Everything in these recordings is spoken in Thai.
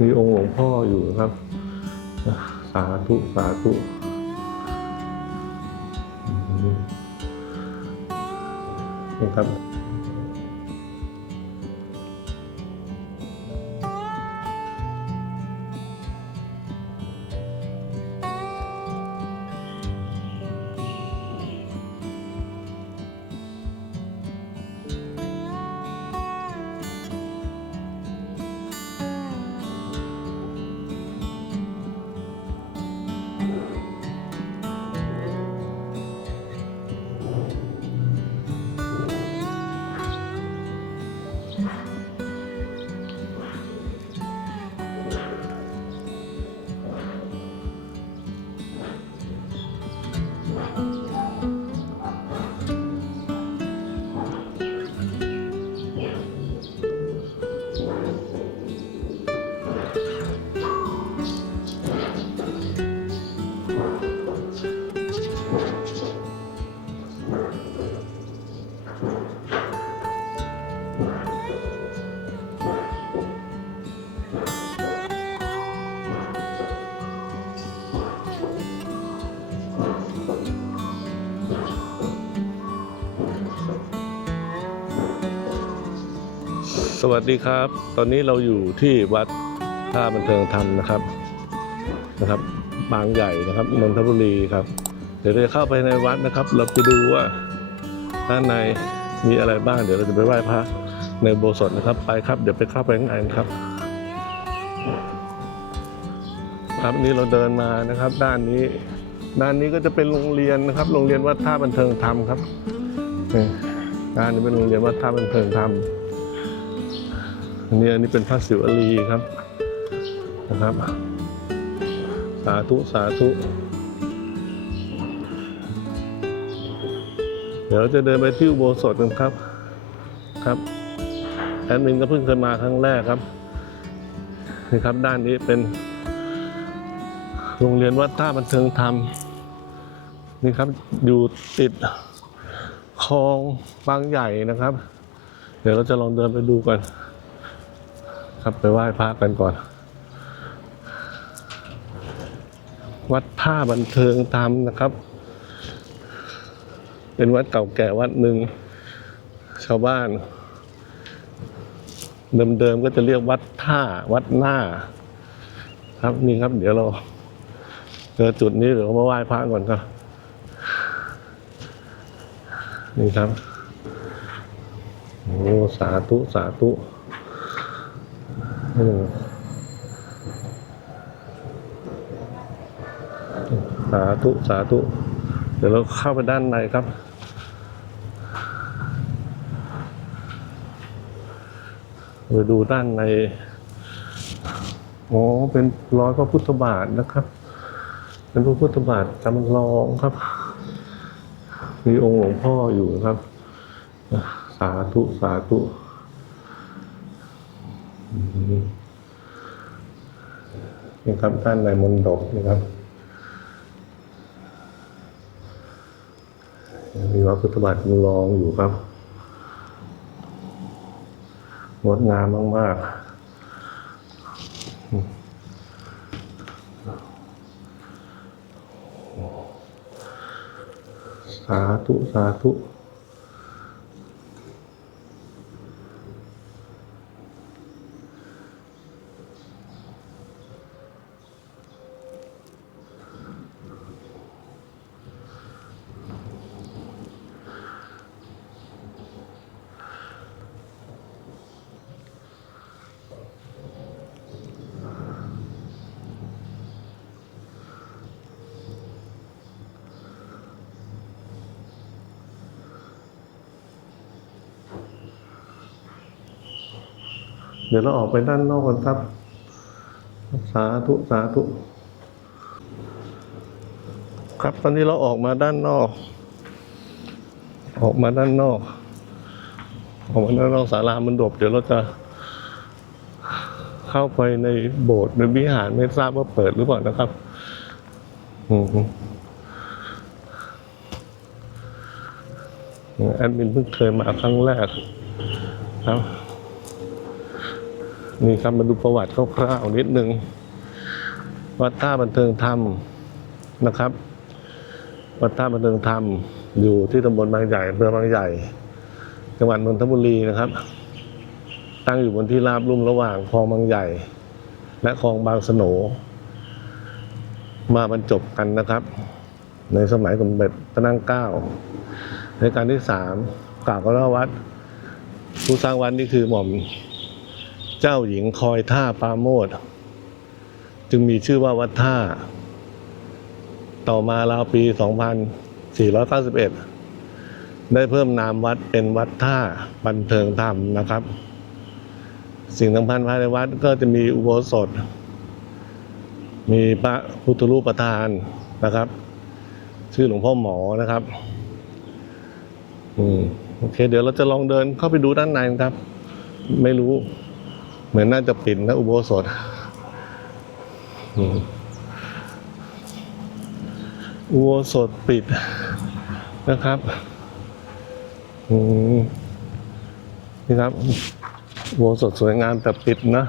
มีองค์หลวงพ่ออยู่ครับ สาธุ สาธุครับ วัสดีครับ ตอนนี้เราอยู่ที่วัดท่าบันเทิงธรรมนะครับนะครับ บางใหญ่นะครับนนทบุรีครับ เดี๋ยวเราจะเข้าไปในวัดนะครับ เราไปดูว่าด้านในมีอะไรบ้าง เดี๋ยวเราจะไปไหว้พระในโบสถ์นะครับ ไปครับ เดี๋ยวไปเข้าไปข้างในครับ ครับนี่เราเดินมานะครับ ด้านนี้ ด้านนี้ก็จะเป็นโรงเรียนนะครับ โรงเรียนวัดท่าบันเทิงธรรมครับนี่ด้านนี้เป็นโรงเรียนวัดท่าบันเทิงธรรม อันนี้อันนี้เป็นพระศิวลีครับนะครับ สาธุสาธุเดี๋ยวเราจะเดินไปที่อุโบสถกันครับครับแอดมินก็เพิ่งเคยมาครั้งแรกครับนี่ครับด้านนี้เป็น โรงเรียนวัดท่าบันเทิงธรรมนี่ครับอยู่ติดคลองบางใหญ่นะครับ เดี๋ยวเราจะลองเดินไปดูกัน ครับไปไหว้พระกันก่อน วัดท่าบันเทิงธรรมนะครับ เป็นวัดเก่าแก่วัดหนึ่งชาวบ้าน เดิมๆก็จะเรียกวัดท่าวัดหน้า ครับนี่ครับ เดี๋ยวเราเจอจุดนี้เดี๋ยวมาไหว้พระก่อนครับนี่ครับโอ้สาธุ สาธุ สาธุ สาธุ เดี๋ยวเราเข้าไปด้านในครับ ไปดูด้านใน อ๋อ เป็นร้อยพระพุทธบาทนะครับ เป็นพระพุทธบาทจำลองครับ มีองค์หลวงพ่ออยู่ครับ สาธุ สาธุ นี่ครับด้านในมณฑปนะครับมีวัดพุทธบาทจำลองอยู่ครับงดงามมากๆ สาธุ สาธุ เดี๋ยวเราออกไปด้านนอกกันครับ สาธุ สาธุ ครับตอนนี้เราออกมาด้านนอก ออกมาด้านนอก ออกมาด้านนอกศาลามันดบ เดี๋ยวเราจะเข้าไปในโบสถ์ในวิหารไม่ทราบว่าเปิดหรือเปล่านะครับ อืมแอดมินเพิ่งเคยมาครั้งแรกครับ นี่ครับมาดูประวัติคร่าวๆนิดนึง วัดท่าบันเทิงธรรมนะครับ วัดท่าบันเทิงธรรม อยู่ที่ตำบลบางใหญ่อำเภอบางใหญ่ จังหวัดนนทบุรีนะครับ ตั้งอยู่บนที่ราบลุ่มระหว่างคลองบางใหญ่ และคลองบางสโหนมาบรรจบกันนะครับ ในสมัยสมเด็จพระนั่งเกล้าในการที่สามกล่าวกันว่าวัดผู้สร้างวัดนี่คือหม่อม เจ้าหญิงคอยท่าปาโมดจึงมีชื่อว่าวัดท่า ต่อมาราวปี 2491 ได้เพิ่มนามวัดเป็นวัดท่าบันเทิงธรรมนะครับ สิ่งสำคัญภายในวัดก็จะมีอุโบสถ มีพระพุทธรูปประธานนะครับ ชื่อหลวงพ่อหมอนะครับ อืมโอเค เดี๋ยวเราจะลองเดินเข้าไปดูด้านในนะครับ ไม่รู้ เหมือนน่าจะปิดนะอุโบสถอุโบสถปิดนะครับนี่ครับอุโบสถสวยงามแต่ปิดนะ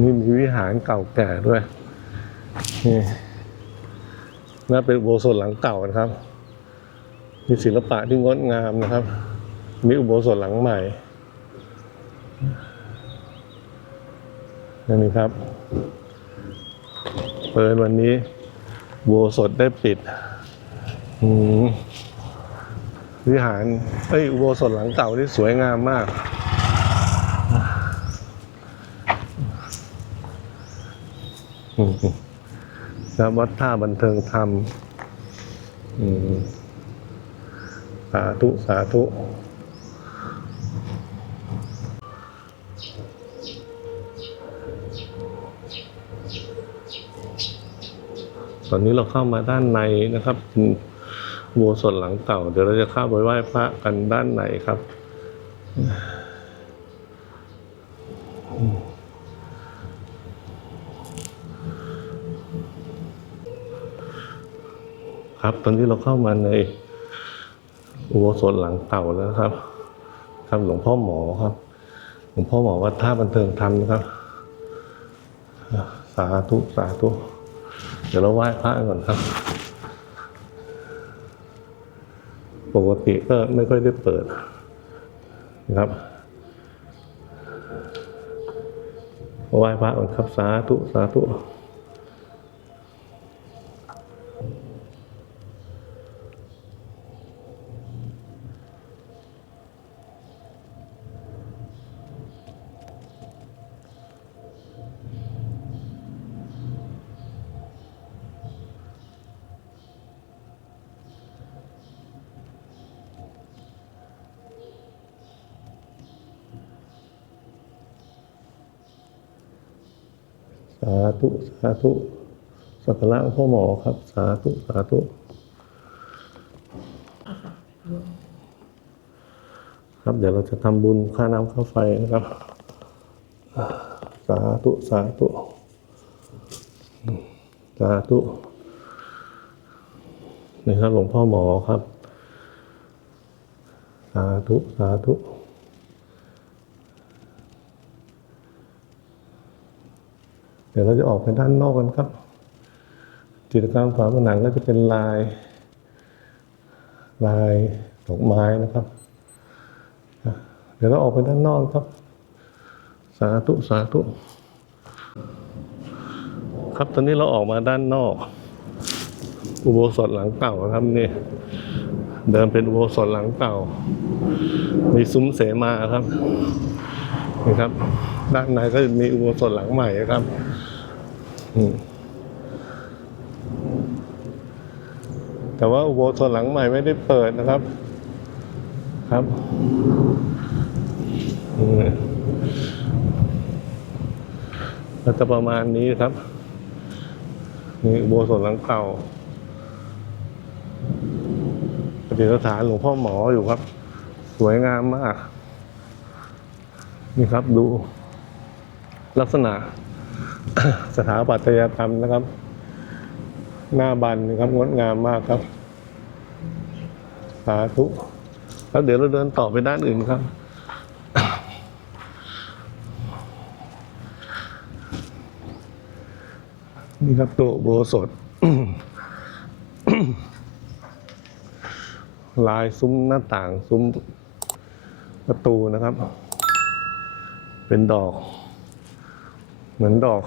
นี่มีวิหารเก่าแก่ด้วยนี่น่าเป็นอุโบสถหลังเก่านะครับ มีศิลปะที่งดงามนะครับ มีอุโบสถหลังใหม่ นี่ครับ เปิดวันนี้โบสถได้ปิดวิหารเอ้ยอุโบสถหลังเก่าที่สวยงามมากอืมแล้ววัดท่าบันเทิงธรรมสาธุ สาธุ ตอนนี้เราเข้ามาด้านในนะครับเป็นโบสถหลังเก่า เดี๋ยวเราจะเข้าไปไหว้พระกันด้านในครับครับตอนนี้เราเข้ามาในอุโบสถหลังเก่าแล้วครับ ครับหลวงพ่อหมอครับ หลวงพ่อหมอวัดท่าบันเทิงธรรมนะครับ สาธุ สาธุ เดี๋ยวเราไหว้พระก่อนครับ ปกติก็ไม่ค่อยได้เปิดนะครับไหว้พระก่อนครับสาธุสาธุ สาธุสาธุสักการะหลวงพ่อหมอครับ สาธุสาธุครับเดี๋ยวเราจะทำบุญค่าน้ำค่าไฟนะครับ สาธุสาธุสาธุนี่ครับหลวงพ่อหมอครับ สาธุสาธุ ดี๋ยวเราจะออกไปด้านนอกกันครับจิตกรรมฝาผนังก็จะเป็นลาย ลายดอกไม้นะครับ เดี๋ยวเราออกไปด้านนอกครับ สาธุสาธุครับตอนนี้เราออกมาด้านนอก อุโบสถหลังเก่าครับนี่เดิมเป็นอุโบสถหลังเก่า มีซุ้มเสมาครับนี่ครับ ด้านในก็จะมีอุโบสถหลังใหม่ครับแต่ว่าอุโบสถหลังใหม่ไม่ได้เปิดนะครับ ครับอืมก็จะประมาณนี้ครับนี่อุโบสถหลังเก่าปฏิสถานหลวงพ่อหมออยู่ครับ สวยงามมาก นี่ครับดู ลักษณะสถาปัตยกรรมนะครับ หน้าบันครับงดงามมากครับ สาธุ แล้วเดี๋ยวเราเดินต่อไปด้านอื่นครับนี่ครับตัวโบสถลายซุ้มหน้าต่างซุ้มประตูนะครับ เป็นดอก เหมือนดอก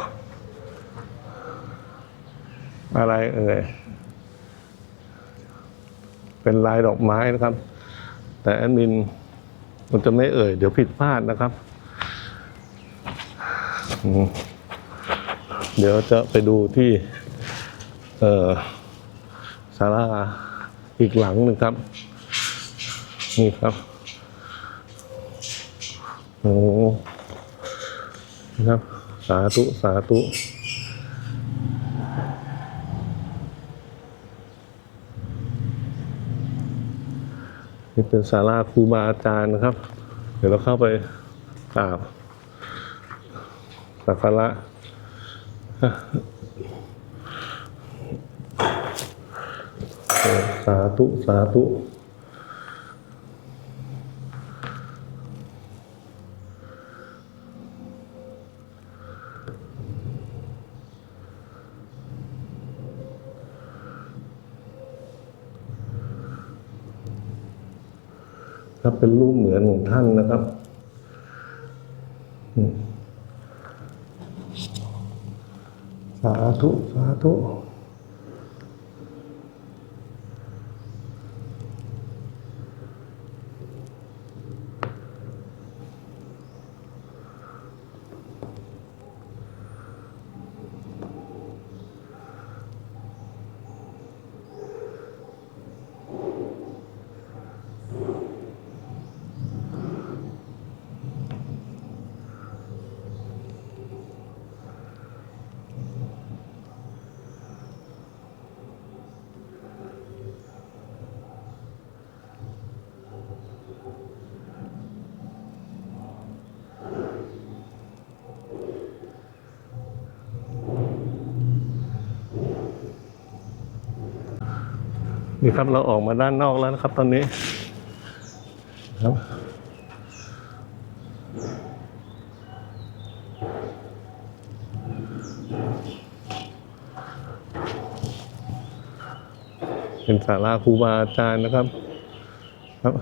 อะไรเอ่ย เป็นลายดอกไม้นะครับ แต่แอดมินมันจะไม่เอ่ย เดี๋ยวผิดพลาดนะครับ เดี๋ยวจะไปดูที่เออศาลาอีกหลังหนึ่งครับ นี่ครับโอ้ครับ สาธุ สาธุนี่เป็นศาลาครูบาอาจารย์นะครับ เดี๋ยวเราเข้าไปกราบสักการะสาธุ สาธุ ครับเป็นรูปเห มือนของท่านนะครับสาธุ สาธุ นี่ครับเราออกมาด้านนอกแล้วนะครับ ตอนนี้ครับเป็นศาลาครูบาอาจารย์นะครับ ครับ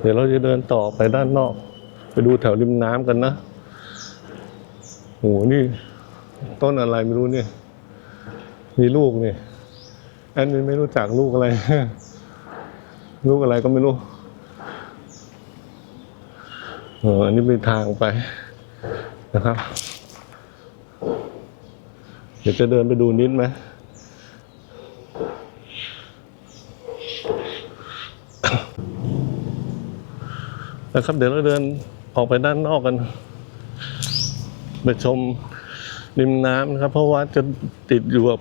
เดี๋ยวเราจะเดินต่อไปด้านนอก ไปดูแถวริมน้ำกันนะโหนี่ ต้นอะไรไม่รู้เนี่ย มีลูกเนี่ยแอนไม่รู้จักลูกอะไร ลูกอะไรก็ไม่รู้เอออันนี้เป็นทางไปนะครับ เดี๋ยวจะเดินไปดูนิดไหมนะครับ เดี๋ยวเราเดินออกไปด้านนอกกัน ไปชม ริมน้ำนะครับ เพราะว่าจะติดอยู่กับ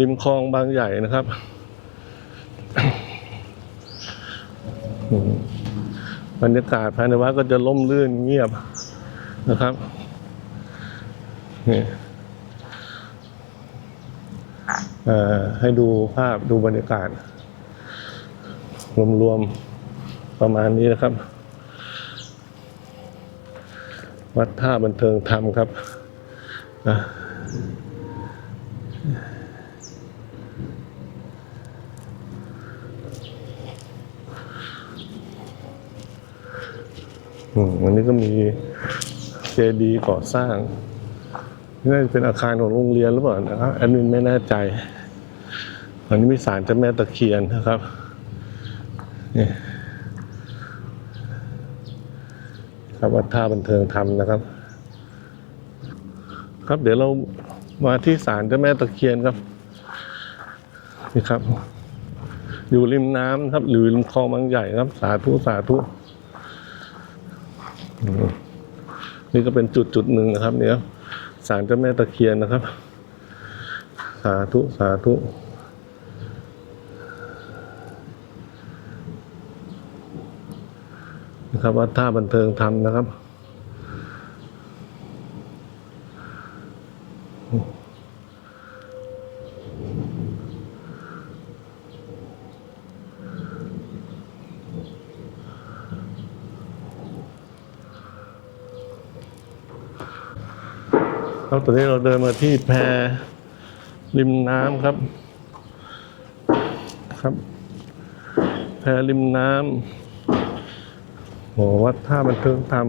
ริมคลองบางใหญ่นะครับ บรรยากาศภายในวัดก็จะล่มลื่นเงียบนะครับนี่ให้ดูภาพดูบรรยากาศ รวมๆ ประมาณนี้นะครับ วัดท่าบันเทิงธรรมครับ อันนี้ก็มีเจดีก่อสร้างนี่น่าจะเป็นอาคารของโรงเรียนหรือเปล่านะครับแอดมินไม่แน่ใจ อันนี้มีศาลเจ้าแม่ตะเคียนนะครับนี่ครับวัดท่าบันเทิงธรรมนะครับ ครับ เดี๋ยวเรามาที่ศาลเจ้าแม่ตะเคียนครับ นี่ครับ อยู่ริมน้ำครับ หรือริมคลองบางใหญ่ครับ สาธุสาธุนี่ก็เป็นจุดจุดหนึ่งนะครับ เนี่ยศาลเจ้าแม่ตะเคียนนะครับ สาธุสาธุนะครับวัดท่าบันเทิงธรรมนะครับ ครับตอนนี้เราเดินมาที่แพริมน้ำครับ ครับ แพริมน้ำโหวัดท่าบันเทิงธรรม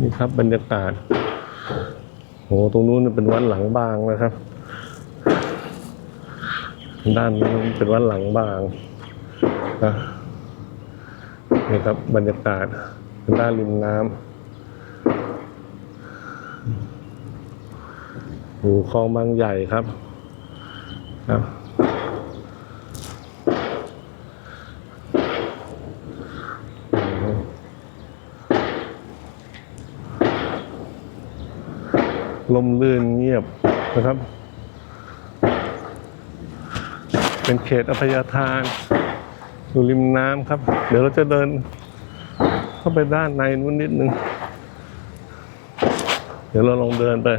นี่ครับบรรยากาศโหตรงนู้นเป็นวัดหลังบางนะครับ ด้านนู้นเป็นวัดหลังบางนะนี่ครับบรรยากาศด้านริมน้ำ อยู่คลองบางใหญ่ครับครับ ลมลื่นเงียบนะครับ เป็นเขตอภัยทาน อยู่ริมน้ำครับ เดี๋ยวเราจะเดินเข้าไปด้านในนู้นนิดนึง เดี๋ยวเราลองเดินไป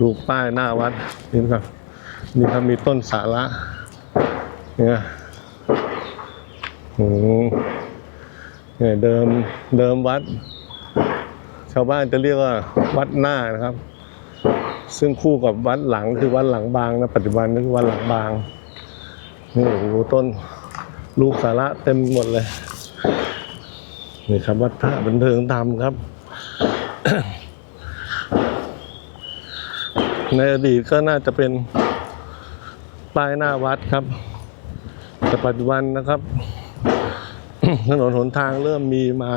ดูป้ายหน้าวัดนี่ครับนี่ครับมีต้นสาระเนี่ยโอืมเนี่ยเดิมเดิมวัด ชาวบ้านจะเรียกว่าวัดหน้านะครับ ซึ่งคู่กับวัดหลังคือวัดหลังบางนะปัจจุบันนี่คือวัดหลังบางนี่โอ้ต้นลูกสาระเต็มหมดเลยนี่ครับวัดท่าบันเทิงธรรมครับ ในอดีตก็น่าจะเป็นป้ายหน้าวัดครับ แต่ปัจจุบันนะครับ ถนนหนทางเริ่มมีมา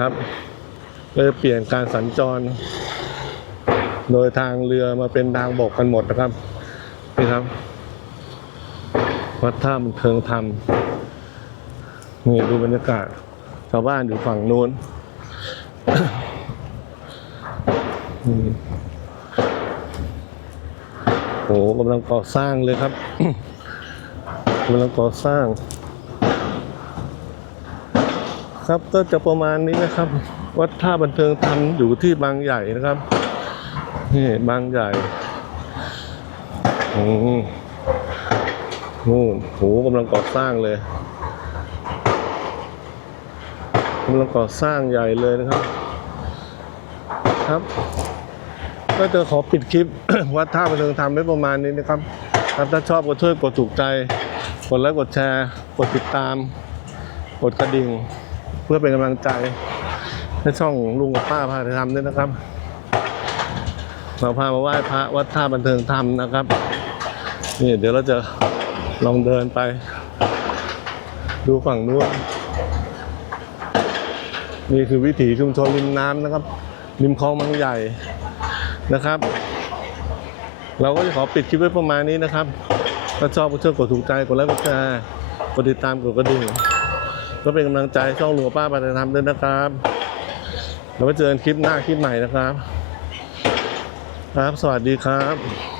ครับเลยเปลี่ยนการสัญจร โดยทางเรือมาเป็นทางบกกันหมดนะครับนี่ครับ วัดท่ามเทิงธรรมนี่ดูบรรยากาศชาวบ้านอยู่ฝั่งโน้นนี่ โอ้กำลังก่อสร้างเลยครับกำลังก่อสร้าง ครับก็จะประมาณนี้นะครับ วัดท่าบันเทิงธรรมอยู่ที่บางใหญ่นะครับ นี่บางใหญ่อืมนู่นโหกำลังก่อสร้างเลยกำลังก่อสร้างใหญ่เลยนะครับ ครับ ก็จะขอปิดคลิป วัดท่าบันเทิงธรรมไว้ประมาณนี้นะครับครับถ้าชอบก็ช่วยกดถูกใจ กดไลค์กดแชร์ กดติดตาม กดกระดิ่ง เพื่อเป็นกำลังใจ ให้ช่องลุงกับป้าพาไปทำด้วยนะครับ เราพามาไหว้พระวัดท่าบันเทิงธรรมนะครับนี่เดี๋ยวเราจะลองเดินไป ดูฝั่งนู้นนี่คือวิถีชุมชนริมน้ำนะครับริมคลองบางใหญ่ นะครับ เราก็จะขอปิดคลิปไว้ประมาณนี้นะครับถ้าชอบก็ช่วยกดถูกใจกดไลค์กดแชร์กดติดตามกดกระดิ่งก็เป็นกำลังใจช่องหลวงป้าปฏิธรรมด้วยนะครับ เราไว้เจอกันคลิปหน้าคลิปใหม่นะครับ ครับ สวัสดีครับ